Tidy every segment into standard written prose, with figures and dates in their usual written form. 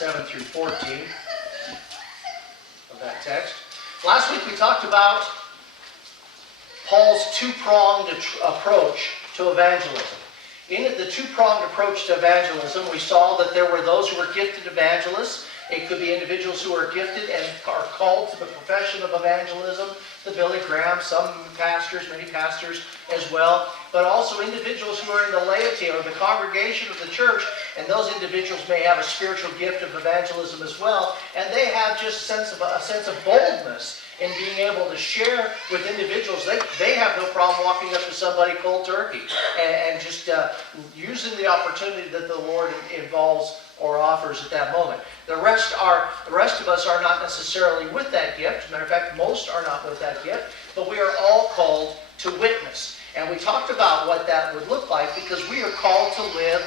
7 through 14 of that text. Last week we talked about Paul's two-pronged approach to evangelism. In the two-pronged approach to evangelism, we saw that there were those who were gifted evangelists. It could be individuals who are gifted and are called to the profession of evangelism, the Billy Graham, some pastors, many pastors as well, but also individuals who are in the laity or the congregation of the church, and those individuals may have a spiritual gift of evangelism as well, and they have just a sense of boldness in being able to share with individuals. They have no problem walking up to somebody cold turkey and just using the opportunity that the Lord involves or offers at that moment. The rest of us are not necessarily with that gift. As a matter of fact, most are not with that gift, but we are all called to witness. And we talked about what that would look like because we are called to live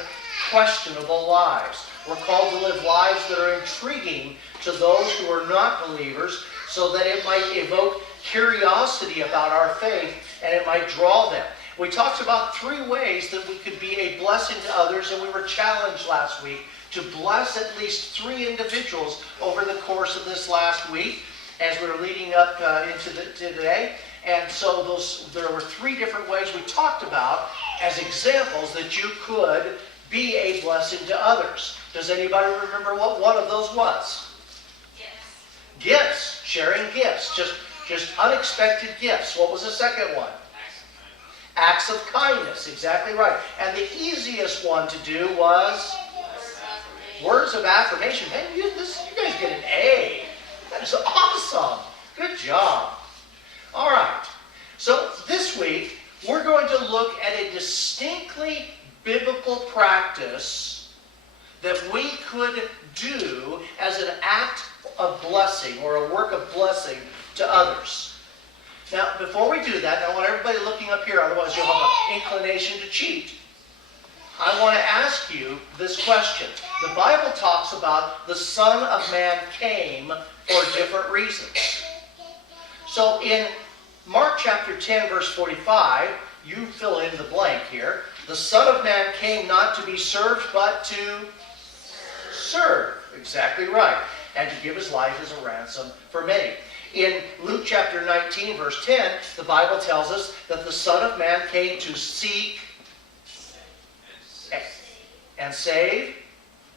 questionable lives. We're called to live lives that are intriguing to those who are not believers, so that it might evoke curiosity about our faith and it might draw them. We talked about 3 ways that we could be a blessing to others, and we were challenged last week to bless at least 3 individuals over the course of this last week as we were leading up into today. And so there were 3 different ways we talked about as examples that you could be a blessing to others. Does anybody remember what one of those was? Gifts. Sharing gifts. Just unexpected gifts. What was the second one? Acts of kindness. Exactly right. And the easiest one to do was words of affirmation. Man, you guys get an A. That is awesome. Good job. All right. So this week, we're going to look at a distinctly biblical practice that we could do as an act of blessing or a work of blessing to others. Now, before we do that, I want everybody looking up here, otherwise you'll have an inclination to cheat. I want to ask you this question. The Bible talks about the Son of Man came for different reasons. So in Mark chapter 10, verse 45, you fill in the blank here. The Son of Man came not to be served, but to serve. Exactly right. And to give his life as a ransom for many. In Luke chapter 19, verse 10, the Bible tells us that the Son of Man came to seek and save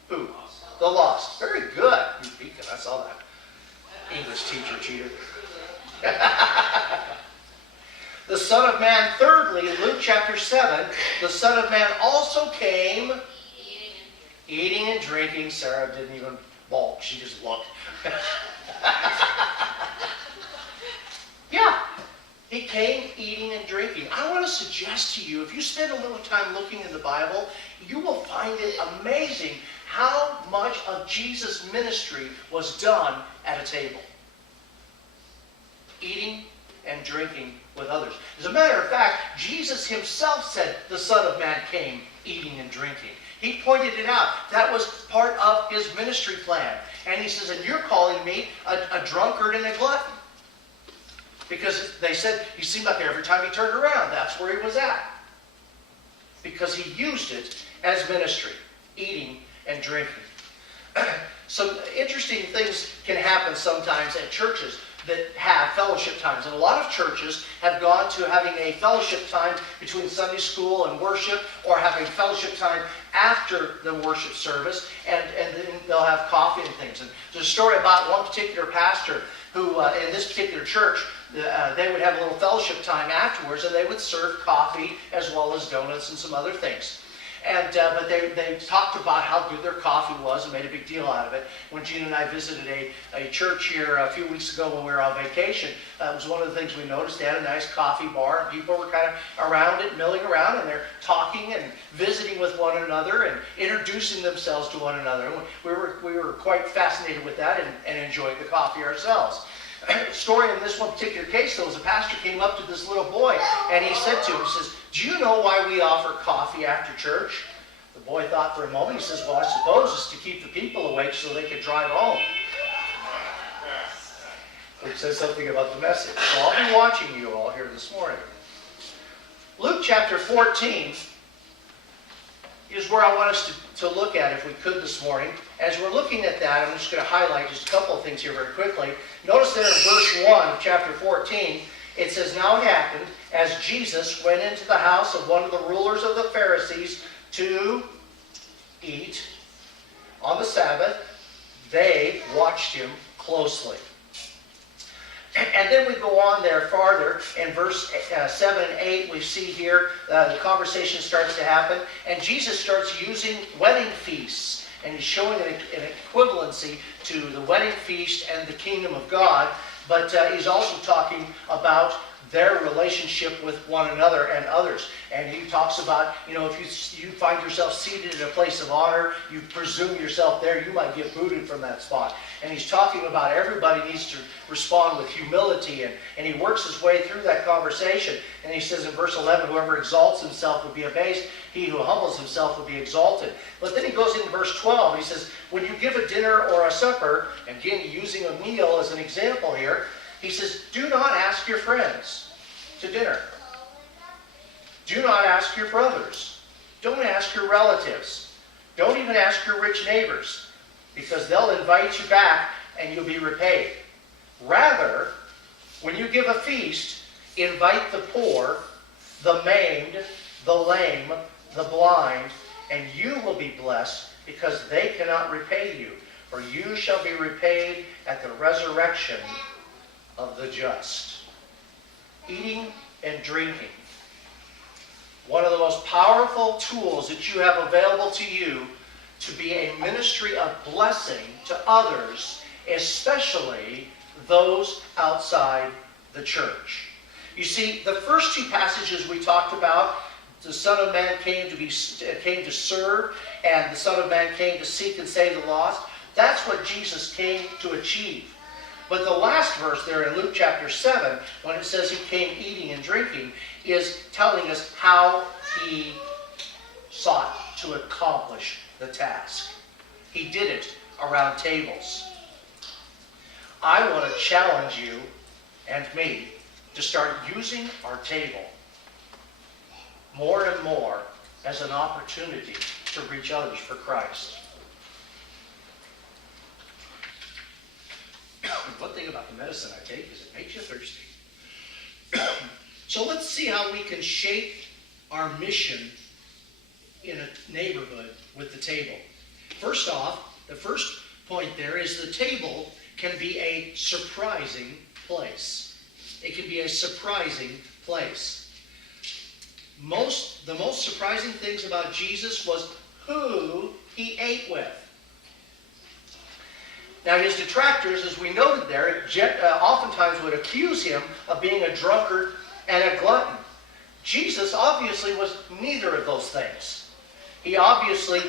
who? The lost. Very good. You beacon, I saw that. English teacher cheater. The Son of Man, thirdly, in Luke chapter 7, the Son of Man also came eating and drinking. Sarah didn't even balk. She just looked. Yeah. He came eating and drinking. I want to suggest to you, if you spend a little time looking in the Bible, you will find it amazing how much of Jesus' ministry was done at a table. Eating and drinking with others. As a matter of fact, Jesus himself said the Son of Man came eating and drinking. He pointed it out. That was part of his ministry plan. And he says, and you're calling me a drunkard and a glutton. Because they said, he seemed like every time he turned around, that's where he was at. Because he used it as ministry, eating and drinking. Some interesting things can happen sometimes at churches that have fellowship times. And a lot of churches have gone to having a fellowship time between Sunday school and worship, or having fellowship time after the worship service, and then they'll have coffee and things. And there's a story about one particular pastor who, in this particular church, they would have a little fellowship time afterwards, and they would serve coffee as well as donuts and some other things. And but they talked about how good their coffee was and made a big deal out of it. When Gina and I visited a church here a few weeks ago when we were on vacation, it was one of the things we noticed. They had a nice coffee bar, and people were kind of around it, milling around, and they're talking and visiting with one another and introducing themselves to one another. We were quite fascinated with that and enjoyed the coffee ourselves. The story in this one particular case, though, was a pastor came up to this little boy, and he said to him, he says, "Do you know why we offer coffee after church?" The boy thought for a moment. He says, "Well, I suppose it's to keep the people awake so they can drive home." Which says something about the message. So I'll be watching you all here this morning. Luke chapter 14 is where I want us to look at if we could this morning. As we're looking at that, I'm just going to highlight just a couple of things here very quickly. Notice there in verse 1 of chapter 14, it says, "Now it happened, as Jesus went into the house of one of the rulers of the Pharisees to eat on the Sabbath, they watched him closely." And then we go on there farther. In verse 7 and 8, we see here the conversation starts to happen. And Jesus starts using wedding feasts. And he's showing an equivalency to the wedding feast and the kingdom of God. But he's also talking about their relationship with one another and others. And he talks about, if you find yourself seated in a place of honor, you presume yourself there, you might get booted from that spot. And he's talking about everybody needs to respond with humility, and he works his way through that conversation. And he says in verse 11, "Whoever exalts himself will be abased, he who humbles himself will be exalted." But then he goes into verse 12, and he says, "When you give a dinner or a supper," again using a meal as an example here, he says, "Do not ask your friends to dinner. Do not ask your brothers. Don't ask your relatives. Don't even ask your rich neighbors, because they'll invite you back and you'll be repaid. Rather, when you give a feast, invite the poor, the maimed, the lame, the blind, and you will be blessed, because they cannot repay you, for you shall be repaid at the resurrection of the just." Eating and drinking. One of the most powerful tools that you have available to you to be a ministry of blessing to others, especially those outside the church. You see, the first two passages we talked about, the Son of Man came to serve, and the Son of Man came to seek and save the lost. That's what Jesus came to achieve. But the last verse there in Luke chapter 7, when it says he came eating and drinking, is telling us how he sought to accomplish the task. He did it around tables. I want to challenge you and me to start using our table more and more as an opportunity to reach others for Christ. One thing about the medicine I take is it makes you thirsty. So let's see how we can shape our mission in a neighborhood with the table. First off, the first point there is the table can be a surprising place. It can be a surprising place. The most surprising things about Jesus was who he ate with. Now, his detractors, as we noted there, oftentimes would accuse him of being a drunkard and a glutton. Jesus obviously was neither of those things. He obviously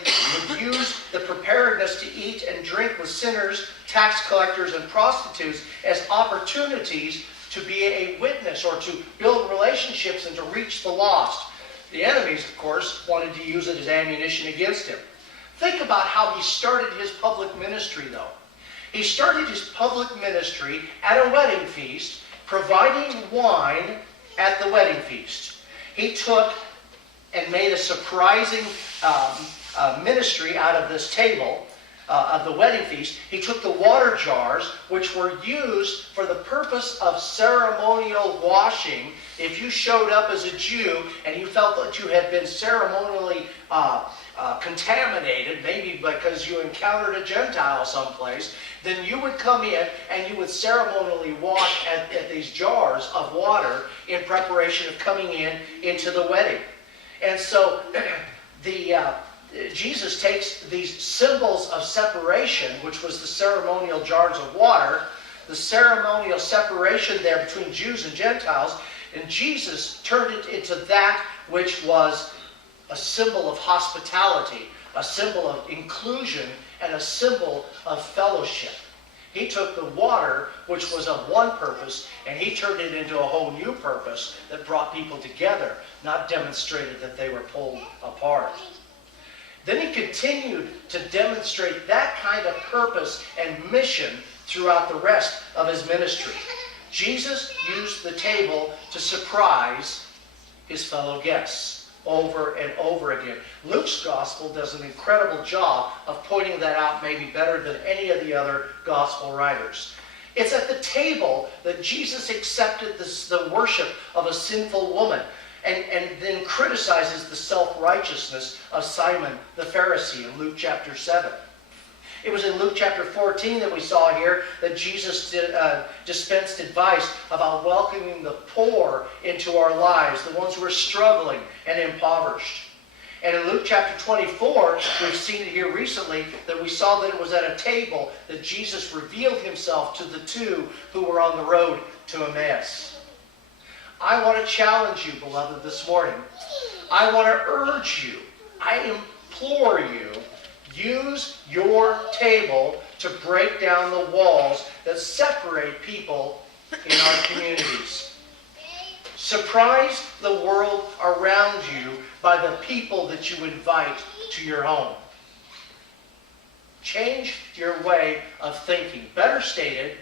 would use the preparedness to eat and drink with sinners, tax collectors, and prostitutes as opportunities to be a witness or to build relationships and to reach the lost. The enemies, of course, wanted to use it as ammunition against him. Think about how he started his public ministry, though. He started his public ministry at a wedding feast, providing wine at the wedding feast. He took and made a surprising ministry out of this table of the wedding feast. He took the water jars, which were used for the purpose of ceremonial washing. If you showed up as a Jew and you felt that you had been ceremonially contaminated, maybe because you encountered a Gentile someplace, then you would come in and you would ceremonially wash at these jars of water in preparation of coming into the wedding. And so Jesus takes these symbols of separation, which was the ceremonial jars of water, the ceremonial separation there between Jews and Gentiles, and Jesus turned it into that which was a symbol of hospitality, a symbol of inclusion, and a symbol of fellowship. He took the water, which was of one purpose, and he turned it into a whole new purpose that brought people together, not demonstrated that they were pulled apart. Then he continued to demonstrate that kind of purpose and mission throughout the rest of his ministry. Jesus used the table to surprise his fellow guests. over and over again. Luke's gospel does an incredible job of pointing that out maybe better than any of the other gospel writers. It's at the table that Jesus accepted the worship of a sinful woman and then criticizes the self-righteousness of Simon the Pharisee in Luke chapter 7. It was in Luke chapter 14 that we saw here that Jesus dispensed advice about welcoming the poor into our lives, the ones who are struggling and impoverished. And in Luke chapter 24, we've seen it here recently, that we saw that it was at a table that Jesus revealed himself to the two who were on the road to Emmaus. I want to challenge you, beloved, this morning. I want to urge you, I implore you, use your table to break down the walls that separate people in our communities. Surprise the world around you by the people that you invite to your home. Change your way of thinking. Better stated,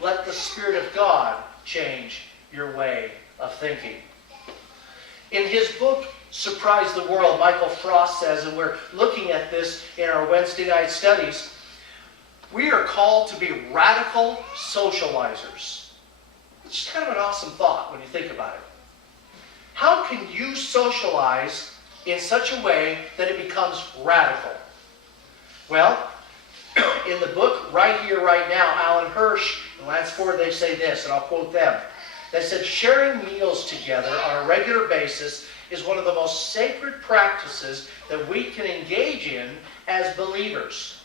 let the Spirit of God change your way of thinking. In his book, Surprise the World, Michael Frost says, and we're looking at this in our Wednesday night studies, we are called to be radical socializers. It's kind of an awesome thought when you think about it. How can you socialize in such a way that it becomes radical? Well, in the book Right Here, Right Now, Alan Hirsch and Lance Ford, they say this, and I'll quote them. They said, sharing meals together on a regular basis is one of the most sacred practices that we can engage in as believers.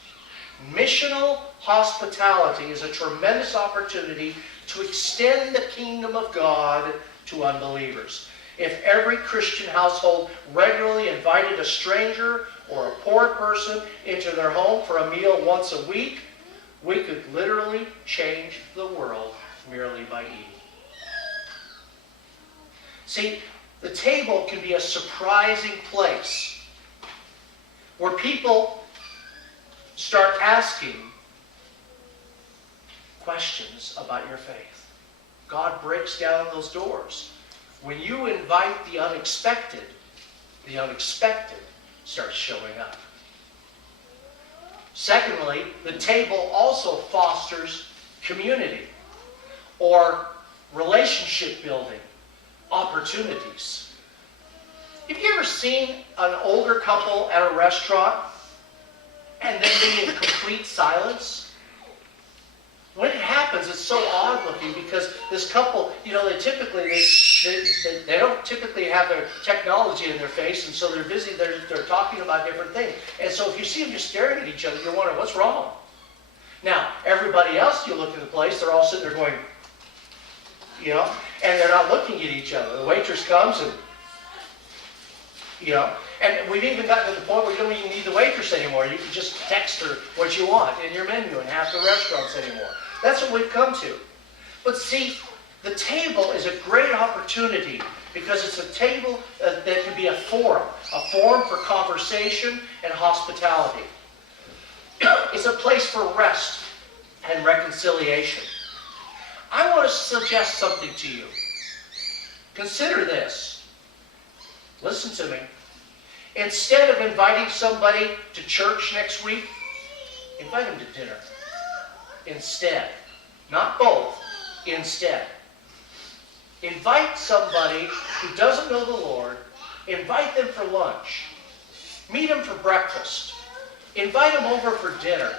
Missional hospitality is a tremendous opportunity to extend the kingdom of God to unbelievers. If every Christian household regularly invited a stranger or a poor person into their home for a meal once a week, we could literally change the world merely by eating. See, the table can be a surprising place where people start asking questions about your faith. God breaks down those doors. When you invite the unexpected starts showing up. Secondly, the table also fosters community or relationship building opportunities. Have you ever seen an older couple at a restaurant and then be in complete silence? When it happens, it's so odd looking because this couple, they don't typically have their technology in their face, and so they're busy, they're talking about different things. And so if you see them just staring at each other, you're wondering, what's wrong? Now, everybody else, you look at the place, they're all sitting there going, and they're not looking at each other. The waitress comes and, and we've even gotten to the point where you don't even need the waitress anymore. You can just text her what you want in your menu in half the restaurants anymore. That's what we've come to. But see, the table is a great opportunity because it's a table that can be a forum for conversation and hospitality. It's a place for rest and reconciliation. I want to suggest something to you. Consider this. Listen to me. Instead of inviting somebody to church next week, invite them to dinner. Instead. Not both. Instead. Invite somebody who doesn't know the Lord. Invite them for lunch. Meet them for breakfast. Invite them over for dinner.